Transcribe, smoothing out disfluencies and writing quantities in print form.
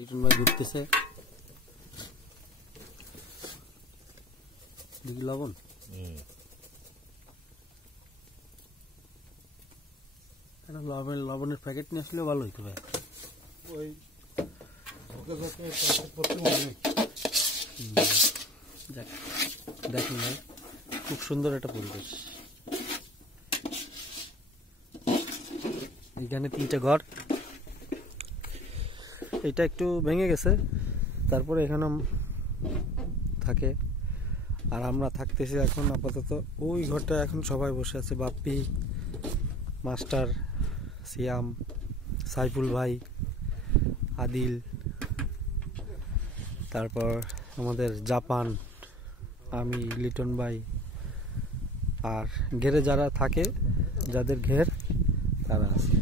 লিটন ভাই ঘুরতেছে, দেখি লবণ লবণের প্যাকেট নিয়ে আসলেও ভালো হইতো ভাই। দেখুন ভাই, খুব সুন্দর একটা পরিবেশ। এখানে 3টে ঘর, এটা একটু ভেঙে গেছে, তারপরে এখানে থাকে। আর আমরা থাকতেছি এখন আপাতত ওই ঘরটা, এখন সবাই বসে আছে, বাপ্পি, মাস্টার, সিয়াম, সাইফুল ভাই, আদিল, তারপর আমাদের জাপান, আমি, লিটন ভাই। আর ঘেরে যারা থাকে, যাদের ঘের তারা আছে।